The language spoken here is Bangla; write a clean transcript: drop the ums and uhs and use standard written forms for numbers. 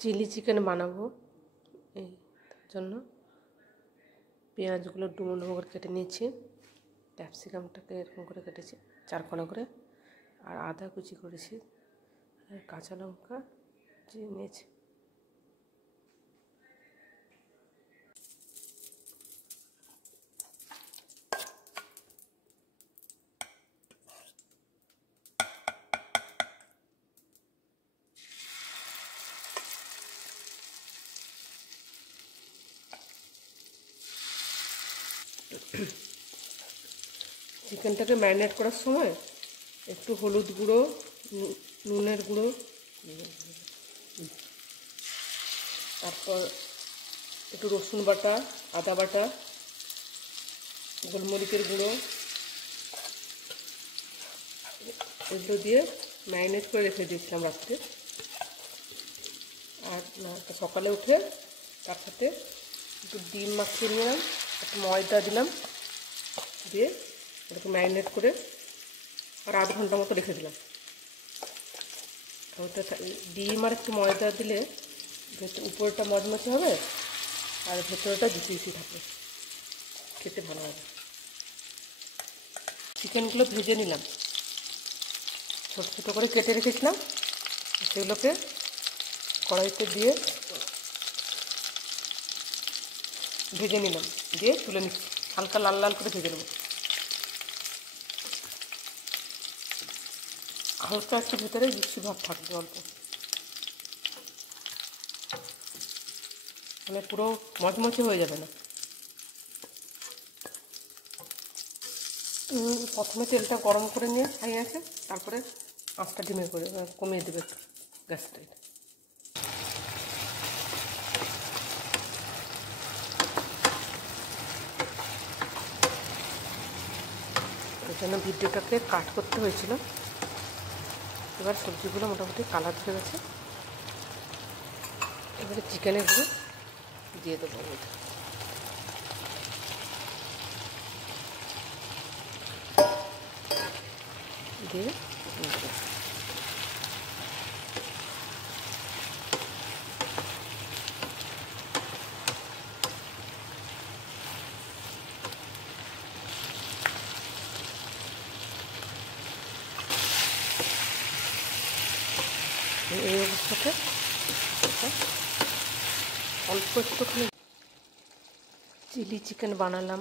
চিলি চিকেন বানাবো, এই জন্য পেঁয়াজগুলো ডুমো ডুমো করে কেটে নিয়েছি, ক্যাপসিকামটাকে এরকম করে কেটেছি 4 কোনা করে, আর আদা কুচি করেছি, আর কাঁচা লঙ্কা নিয়েছি। চিকেনটাকে ম্যারিনেট করার সময় একটু হলুদ গুঁড়ো, নুনের গুঁড়ো, তারপর একটু রসুন বাটা, আদা বাটা, গোলমরিচের গুঁড়ো, এগুলো দিয়ে ম্যারিনেট করে রেখে দিয়েছিলাম রাত্রে। আর সকালে উঠে তার সাথে একটু ডিম মাখিয়ে নিলাম, একটু ময়দা দিলাম, দিয়ে ওটাকে ম্যারিনেট করে আর আধ ঘন্টা মতো রেখে দিলাম। ওটা ডিম আর একটু ময়দা দিলে উপরটা মচমচে হবে আর ভেতরটা জুসি জুসি থাকবে, খেতে ভালো হবে। চিকেনগুলো ভেজে নিলাম, ছোটো ছোটো করে কেটে রেখেছিলাম, সেগুলোকে কড়াইতে দিয়ে ভেজে নিলাম, দিয়ে তুলে নিচ্ছি, হালকা লাল লাল করে ভেজে নেব। হালকা একটু ভেতরে জুসি ভাব থাকবে অল্প, মানে পুরো মচমচে হয়ে যাবে না। প্রথমে তেলটা গরম করে নিয়ে হাই আছে, তারপরে আঁচটা ডিমে করে কমিয়ে দেবে একটু গ্যাসটা। ওই জন্য ভিডিওটাকে কাট করতে হয়েছিল। এবার সবজিগুলো মোটামুটি কালার ধরে গেছে, এবারে চিকেনগুলো দিয়ে দেবো। দিয়ে এই অবস্থাতে অল্প একটুখানি চিলি চিকেন বানালাম।